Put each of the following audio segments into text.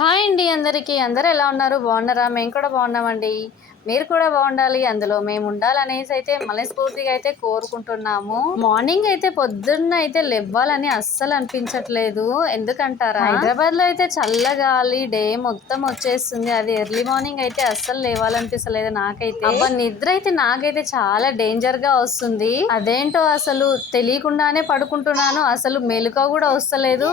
Hi అండి అందరికీ. అందరూ ఎలా ఉన్నారు? బాగున్నారా? మేము కూడా బాగున్నామండి. మీరు కూడా బాగుండాలి, అందులో మేము ఉండాలనేసి అయితే మనస్ఫూర్తిగా అయితే కోరుకుంటున్నాము. మార్నింగ్ అయితే పొద్దున్న అయితే లెవ్వాలని అస్సలు అనిపించట్లేదు. ఎందుకంటారా, హైదరాబాద్లో అయితే చల్లగాలి డే మొత్తం వచ్చేస్తుంది. అది ఎర్లీ మార్నింగ్ అయితే అస్సలు లేవాలనిపిస్తలేదు నాకైతే. అబ్బా, నిద్ర అయితే నాకైతే చాలా డేంజర్గా వస్తుంది. అదేంటో అసలు తెలియకుండానే పడుకుంటున్నాను. అసలు మెలుక కూడా వస్తలేదు.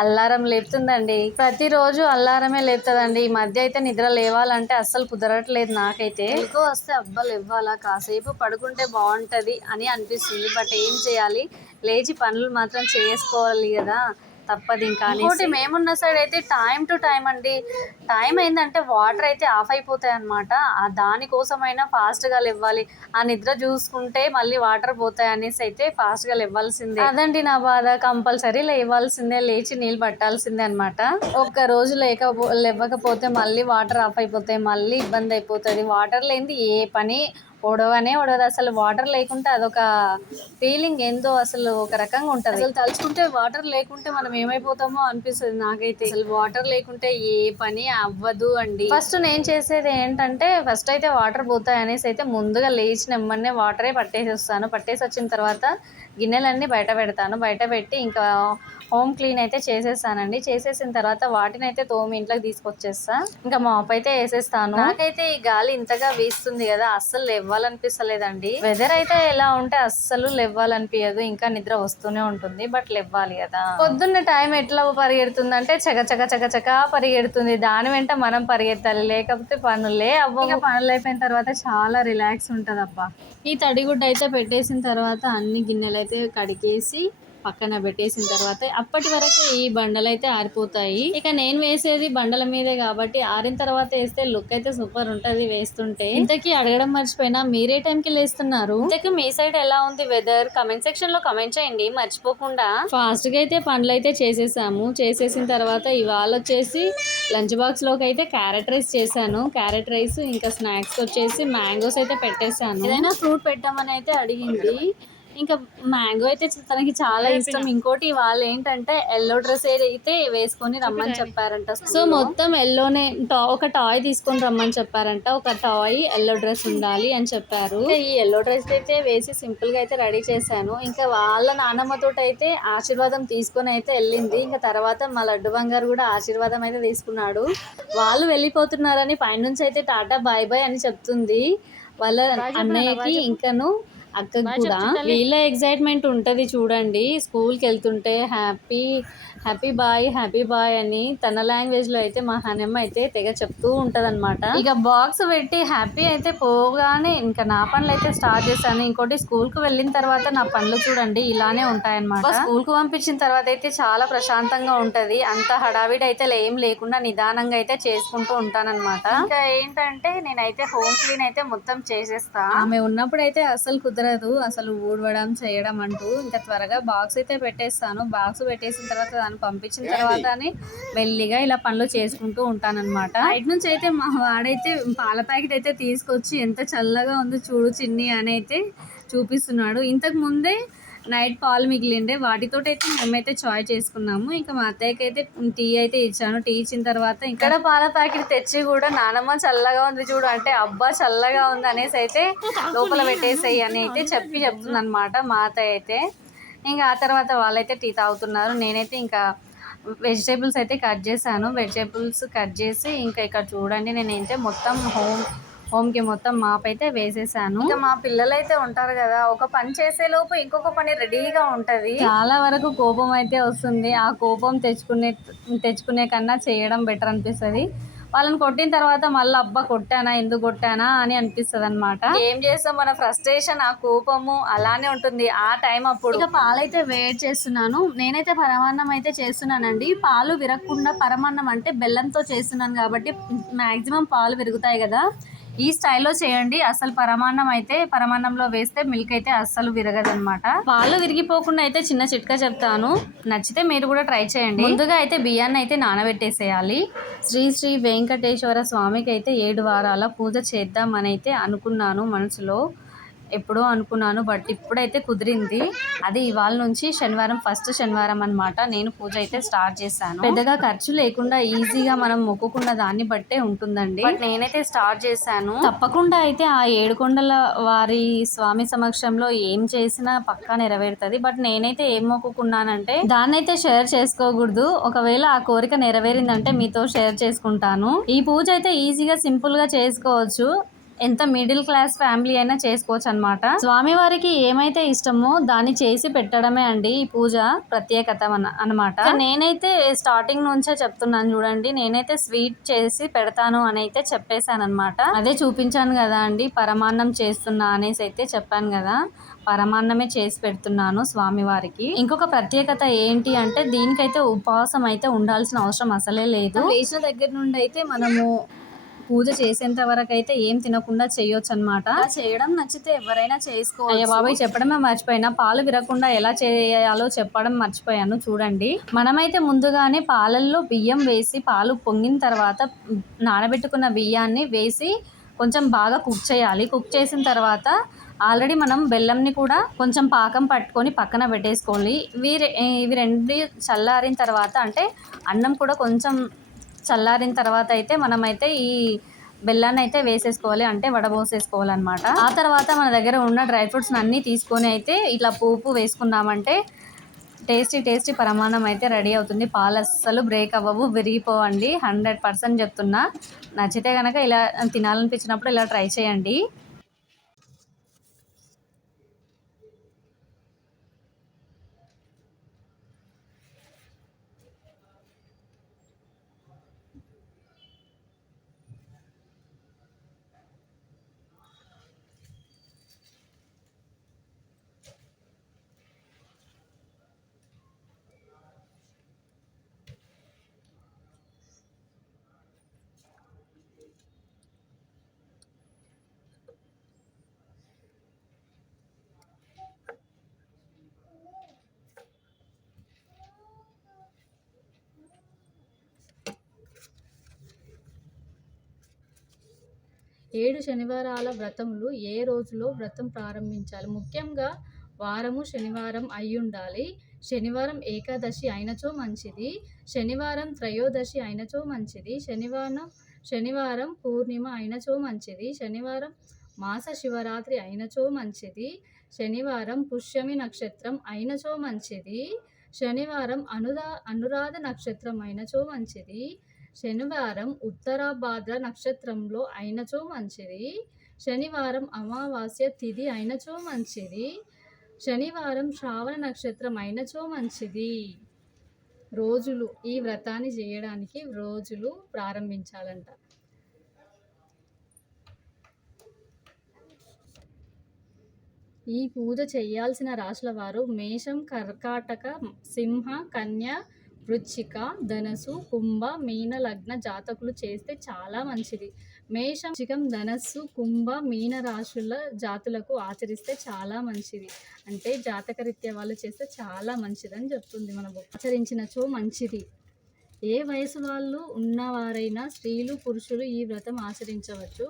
అల్లారం లేపుతుందండి. ప్రతిరోజు అల్లారమే లేపుతుందండి. ఈ మధ్య అయితే నిద్ర లేవాలంటే అస్సలు కుదరట్లేదు నాకైతే. మెలకు వస్తే అబ్బా లేవ్వాలా, కాసేపు పడుకుంటే బాగుంటది అని అనిపిస్తుంది. బట్ ఏం చేయాలి, లేచి పనులు మాత్రం చేసుకోవాలి కదా, తప్పదు ఇంకా. ఇంకోటి మేమున్న సైడ్ అయితే టైం టు టైం అండి. టైం అయిందంటే వాటర్ అయితే ఆఫ్ అయిపోతాయి అనమాట. దానికోసమైనా ఫాస్ట్గా లేవ్వాలి. ఆ నిద్ర చూసుకుంటే మళ్ళీ వాటర్ పోతాయి అనేసి అయితే ఫాస్ట్గా లేవ్వాల్సిందే. అదండి నా బాధ. కంపల్సరీ లేవాల్సిందే, లేచి నీళ్ళు పట్టాల్సిందే అనమాట. ఒక్క రోజు లేవకపోతే మళ్ళీ వాటర్ ఆఫ్ అయిపోతాయి, మళ్ళీ ఇబ్బంది అయిపోతుంది. వాటర్ లేనిది ఏ పని ఒడవనే ఒడవదు. అసలు వాటర్ లేకుంటే అదొక ఫీలింగ్ ఏందో అసలు ఒక రకంగా ఉంటుంది. అసలు తలుచుకుంటే వాటర్ లేకుంటే మనం ఏమైపోతామో అనిపిస్తుంది నాకైతే. అసలు వాటర్ లేకుంటే ఏ పని అవ్వదు అండి. ఫస్ట్ నేను చేసేది ఏంటంటే, ఫస్ట్ అయితే వాటర్ పోతాయి అనేసి అయితే ముందుగా లేచి నెమ్మనే వాటరే పట్టేసి వస్తాను. పట్టేసి వచ్చిన తర్వాత గిన్నెలన్నీ బయట పెడతాను. బయట పెట్టి ఇంకా హోమ్ క్లీన్ అయితే చేసేస్తానండి. చేసేసిన తర్వాత వాటిని అయితే తోమి ఇంట్లోకి తీసుకొచ్చేస్తా. ఇంకా మాప్ అయితే వేసేస్తాను. నాకైతే ఈ గాలి ఇంతగా వీస్తుంది కదా, అస్సలు లేవ్వాలనిపిస్తలేదండి. వెదర్ అయితే ఎలా ఉంటే అస్సలు లేవ్వాలనిపించదు. ఇంకా నిద్ర వస్తూనే ఉంటుంది, బట్ లేవ్వాలి కదా. పొద్దున్న టైం ఎట్లా పరిగెడుతుంది అంటే చక పరిగెడుతుంది. దాని వెంట మనం పరిగెత్తాలి, లేకపోతే పనులే అవ్వవు. పనులు అయిపోయిన తర్వాత చాలా రిలాక్స్ ఉంటుంది అబ్బా. ఈ తడిగుడ్డ అయితే పెట్టేసిన తర్వాత అన్ని గిన్నెలు అయితే కడిగేసి పక్కన పెట్టేసిన తర్వాత అప్పటి వరకు ఈ బండలు అయితే ఆరిపోతాయి. ఇక నేను వేసేది బండల మీదే కాబట్టి ఆరిన తర్వాత వేస్తే లుక్ అయితే సూపర్ ఉంటది వేస్తుంటే. ఇంతకీ అడగడం మర్చిపోయినా, మీరే టైంకి లేస్తున్నారు? ఇంతకీ మీ సైడ్ ఎలా ఉంది వెదర్? కమెంట్ సెక్షన్ లో కమెంట్ చేయండి మర్చిపోకుండా. ఫాస్ట్ గా అయితే పనులు అయితే చేసేసాము. చేసేసిన తర్వాత ఇవాళ వచ్చేసి లంచ్ బాక్స్ లోకి అయితే క్యారెట్ రైస్ చేశాను. క్యారెట్ రైస్ ఇంకా స్నాక్స్ వచ్చేసి మ్యాంగోస్ అయితే పెట్టేశాను. ఏదైనా ఫ్రూట్ పెట్టామని అయితే అడిగింది. ఇంకా మ్యాంగో అయితే తనకి చాలా ఇష్టం. ఇంకోటి వాళ్ళు ఏంటంటే ఎల్లో డ్రెస్ అయితే వేసుకొని రమ్మని చెప్పారంట. సో మొత్తం ఎల్లోనే ఒక టాయ్ తీసుకొని రమ్మని చెప్పారంట. ఒక టాయ్ ఎల్లో డ్రెస్ ఉండాలి అని చెప్పారు. ఈ ఎల్లో డ్రెస్ అయితే వేసి సింపుల్ గా అయితే రెడీ చేశాను. ఇంకా వాళ్ళ నాన్నమ్మతో అయితే ఆశీర్వాదం తీసుకొని అయితే వెళ్ళింది. ఇంకా తర్వాత మా లడ్డు బంగారు కూడా ఆశీర్వాదం అయితే తీసుకున్నాడు. వాళ్ళు వెళ్ళిపోతున్నారని పైనుంచి అయితే టాటా బాయ్ బాయ్ అని చెప్తుంది వాళ్ళ అన్నయ్యకి ఇంకాను అక్కకు కూడా. వీళ్ళ ఎగ్జైట్మెంట్ ఉంటది చూడండి. స్కూల్కి వెళ్తుంటే హ్యాపీ బాయ్ అని తన లాంగ్వేజ్ లో అయితే మా హనమ్మ అయితే తెగ చెప్తూ ఉంటది అనమాట. ఇక బాక్స్ పెట్టి హ్యాపీ అయితే పోగానే ఇంకా నా పనులు అయితే స్టార్ట్ చేశాను. ఇంకోటి స్కూల్ కు వెళ్ళిన తర్వాత నా పనులు చూడండి ఇలానే ఉంటాయన్నమాట. స్కూల్ కు పంపించిన తర్వాత అయితే చాలా ప్రశాంతంగా ఉంటది. అంత హడావిడి అయితే ఏం లేకుండా నిదానంగా అయితే చేసుకుంటూ ఉంటానన్నమాట. ఇంకా ఏంటంటే నేనైతే హోమ్ క్లీన్ అయితే మొత్తం చేసేస్తా. ఆమె ఉన్నప్పుడు అయితే అసలు కుదరదు, అసలు ఊడవడం చేయడం అంటూ. ఇంకా త్వరగా బాక్స్ అయితే పెట్టేస్తాను. బాక్స్ పెట్టేసిన తర్వాత దాన్ని పంపించిన తర్వాతనే మెల్లిగా ఇలా పనులు చేసుకుంటూ ఉంటానన్నమాట. బయట నుంచి అయితే మా వాడైతే పాల ప్యాకెట్ అయితే తీసుకొచ్చి ఎంత చల్లగా ఉందో చూడు చిన్ని అని అయితే చూపిస్తున్నాడు. ఇంతకు ముందే నైట్ పాలు మిగిలిండే, వాటితో అయితే మేమైతే చాయ్ చేసుకున్నాము. ఇంకా మా అత్తయ్యకి అయితే టీ అయితే ఇచ్చాను. టీ ఇచ్చిన తర్వాత ఇక్కడ పాల ప్యాకెట్ తెచ్చి కూడా నానమ్మ చల్లగా ఉంది చూడు అంటే అబ్బా చల్లగా ఉంది అనేసి అయితే లోపల పెట్టేసేయి అని అయితే చెప్తుంది అనమాట మా అత్తయ్య అయితే. ఇంకా ఆ తర్వాత వాళ్ళైతే టీ తాగుతున్నారు. నేనైతే ఇంకా వెజిటేబుల్స్ అయితే కట్ చేశాను. వెజిటేబుల్స్ కట్ చేసి ఇంకా ఇక్కడ చూడండి నేనైతే మొత్తం హోమ్కి మొత్తం మాప్ అయితే వేసేసాను. ఇంకా మా పిల్లలు అయితే ఉంటారు కదా, ఒక పని చేసే లోపు ఇంకొక పని రెడీగా ఉంటది. చాలా వరకు కోపం అయితే వస్తుంది. ఆ కోపం తెచ్చుకునే కన్నా చేయడం బెటర్ అనిపిస్తుంది. వాళ్ళని కొట్టిన తర్వాత మళ్ళీ అబ్బా కొట్టానా, ఎందుకు కొట్టానా అని అనిపిస్తుంది అనమాట. ఏం చేస్తాం, మన ఫ్రస్ట్రేషన్, ఆ కోపము అలానే ఉంటుంది ఆ టైం అప్పుడు. ఇక పాలైతే వేడి చేస్తున్నాను. నేనైతే పరమాన్నం అయితే చేస్తున్నానండి. పాలు విరగకుండా, పరమాన్నం అంటే బెల్లంతో చేస్తున్నాను కాబట్టి మాక్సిమం పాలు విరుగుతాయి కదా, ఈ స్టైల్లో చేయండి. అసలు పరమాన్నంలో వేస్తే మిల్క్ అయితే అస్సలు విరగదనమాట. పాలు విరిగిపోకుండా అయితే చిన్న చిట్కా చెప్తాను, నచ్చితే మీరు కూడా ట్రై చేయండి. ముందుగా అయితే బియ్యాన్ని అయితే నానబెట్టేసేయాలి. శ్రీ వెంకటేశ్వర స్వామికి అయితే 7 వారాల పూజ చేద్దామని అయితే అనుకున్నాను మనసులో. ఎప్పుడో అనుకున్నాను, బట్ ఇప్పుడైతే కుదిరింది. అది ఇవాళ నుంచి శనివారం, ఫస్ట్ శనివారం అనమాట నేను పూజ అయితే స్టార్ట్ చేశాను. పెద్దగా ఖర్చు లేకుండా ఈజీగా మనం మొక్కుకున్న దాన్ని బట్టే ఉంటుందండి. బట్ నేనైతే స్టార్ట్ చేశాను. తప్పకుండా అయితే ఆ ఏడుకొండల వారి స్వామి సమక్షంలో ఏం చేసినా పక్కా నెరవేరుతుంది. బట్ నేనైతే ఏం మొక్కుకున్నానంటే దాన్నైతే షేర్ చేసుకోకూడదు. ఒకవేళ ఆ కోరిక నెరవేరిందంటే మీతో షేర్ చేసుకుంటాను. ఈ పూజ అయితే ఈజీగా సింపుల్ గా చేసుకోవచ్చు. ఎంత మిడిల్ క్లాస్ ఫ్యామిలీ అయినా చేసుకోవచ్చు అనమాట. స్వామివారికి ఏమైతే ఇష్టమో దాన్ని చేసి పెట్టడమే అండి ఈ పూజ ప్రత్యేకత అనమాట. నేనైతే స్టార్టింగ్ నుంచే చెప్తున్నాను చూడండి, నేనైతే స్వీట్ చేసి పెడతాను అని అయితే చెప్పేశాను అనమాట. అదే చూపించాను కదా అండి, పరమాన్నం చేస్తున్నా అనేసి అయితే చెప్పాను కదా, పరమాన్నమే చేసి పెడుతున్నాను స్వామివారికి. ఇంకొక ప్రత్యేకత ఏంటి అంటే దీనికైతే ఉపవాసం అయితే ఉండాల్సిన అవసరం అసలే లేదు. లేచిన దగ్గర నుండి అయితే మనము పూజ చేసేంత వరకు అయితే ఏం తినకుండా చేయొచ్చు అనమాట. చేయడం నచ్చితే ఎవరైనా చేసుకోవచ్చు. అయ్య బాబాయ్, చెప్పడమే మర్చిపోయినా, పాలు విరగకుండా ఎలా చేయాలో చెప్పడం మర్చిపోయాను చూడండి. మనమైతే ముందుగానే పాలల్లో బియ్యం వేసి పాలు పొంగిన తర్వాత నానబెట్టుకున్న బియ్యాన్ని వేసి కొంచెం బాగా కుక్ చేయాలి. కుక్ చేసిన తర్వాత ఆల్రెడీ మనం బెల్లంని కూడా కొంచెం పాకం పట్టుకొని పక్కన పెట్టేసుకోవాలి. ఇవి రెండు చల్లారిన తర్వాత, అంటే అన్నం కూడా కొంచెం చల్లారిన తర్వాత అయితే మనమైతే ఈ బెల్లాన్ని అయితే వేసేసుకోవాలి, అంటే వడబోసేసుకోవాలన్నమాట. ఆ తర్వాత మన దగ్గర ఉన్న డ్రై ఫ్రూట్స్ అన్నీ తీసుకొని అయితే ఇట్లా పోపు వేసుకున్నామంటే టేస్టీ పరమాన్నం అయితే రెడీ అవుతుంది. పాలు అస్సలు బ్రేక్ అవ్వవు, విరిగిపోవండి. 100% చెప్తున్నా. నచ్చితే కనుక ఇలా తినాలనిపించినప్పుడు ఇలా ట్రై చేయండి. ఏడు శనివారాల వ్రతములు ఏ రోజులో వ్రతం ప్రారంభించాలి? ముఖ్యంగా వారము శనివారం అయ్యుండాలి. శనివారం ఏకాదశి అయినచో మంచిది. శనివారం త్రయోదశి అయినచో మంచిది. శనివారం పూర్ణిమ అయినచో మంచిది. శనివారం మాస శివరాత్రి అయినచో మంచిది. శనివారం పుష్యమి నక్షత్రం అయినచో మంచిది. శనివారం అనురాధ నక్షత్రం అయినచో మంచిది. శనివారం ఉత్తరాభాద్ర నక్షత్రంలో అయినచో మంచిది. శనివారం అమావాస్య తిథి అయినచో మంచిది. శనివారం శ్రావణ నక్షత్రం అయినచో మంచిది. రోజులు, ఈ వ్రతాన్ని చేయడానికి రోజులు ప్రారంభించాలంట. ఈ పూజ చేయాల్సిన రాశుల వారు మేషం, కర్కాటక, సింహ, కన్య, వృశ్చిక, ధనస్సు, కుంభ, మీన లగ్న జాతకులు చేస్తే చాలా మంచిది. మేషం, వృశ్చికం, ధనస్సు, కుంభ, మీన రాశుల జాతులకు ఆచరిస్తే చాలా మంచిది. అంటే జాతకరీత్యా వాళ్ళు చేస్తే చాలా మంచిదని చెప్తుంది మన బుక్. ఆచరించినచో మంచిది. ఏ వయసు వాళ్ళు ఉన్నవారైనా స్త్రీలు, పురుషులు ఈ వ్రతం ఆచరించవచ్చు.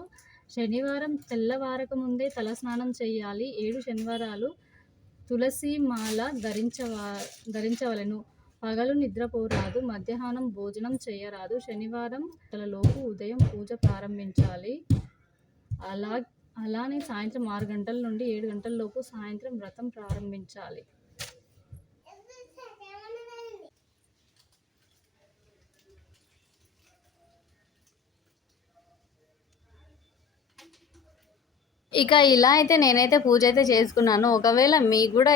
శనివారం తెల్లవారక ముందే తలస్నానం చేయాలి. 7 శనివారాలు తులసి మాల ధరించవలెను. పగలు నిద్రపోరాదు. మధ్యాహ్నం భోజనం చేయరాదు. శనివారం లోపు ఉదయం పూజ ప్రారంభించాలి. అలానే సాయంత్రం 6 గంటల నుండి 7 గంటల లోపు సాయంత్రం వ్రతం ప్రారంభించాలి. ఇక ఇలా అయితే నేనైతే పూజ అయితే చేసుకున్నాను. ఒకవేళ మీకు కూడా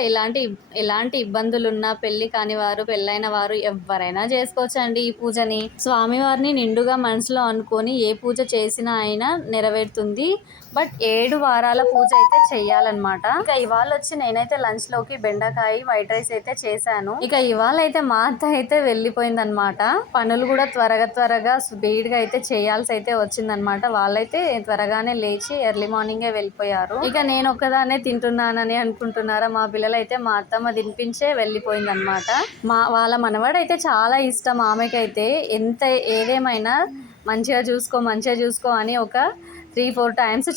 ఎలాంటి ఇబ్బందులు ఉన్నా, పెళ్లి కాని వారు, పెళ్ళైన వారు ఎవరైనా చేసుకోవచ్చండి ఈ పూజని. స్వామివారిని నిండుగా మనసులో అనుకొని ఏ పూజ చేసినా అయినా నెరవేరుతుంది. బట్ 7 వారాల పూజ అయితే చెయ్యాలన్నమాట. ఇక ఇవాళ వచ్చి నేనైతే లంచ్ లోకి బెండకాయ వైట్ రైస్ అయితే చేశాను. ఇక ఇవాళ అయితే మా అత్త అయితే వెళ్ళిపోయింది అనమాట. పనులు కూడా త్వరగా స్పీడ్గా అయితే చేయాల్సి అయితే వచ్చిందనమాట. వాళ్ళైతే త్వరగానే లేచి ఎర్లీ మార్నింగే వెళ్ళిపోయారు. ఇక నేను ఒక్కదాన్నే తింటున్నానని అనుకుంటున్నారా? మా పిల్లలు అయితే మా అత్తమ్మ తినిపించే వెళ్ళిపోయింది అనమాట. వాళ్ళ మనవాడైతే చాలా ఇష్టం ఆమెకైతే. ఏదేమైనా మంచిగా చూసుకో అని ఒక 3-4 టైమ్స్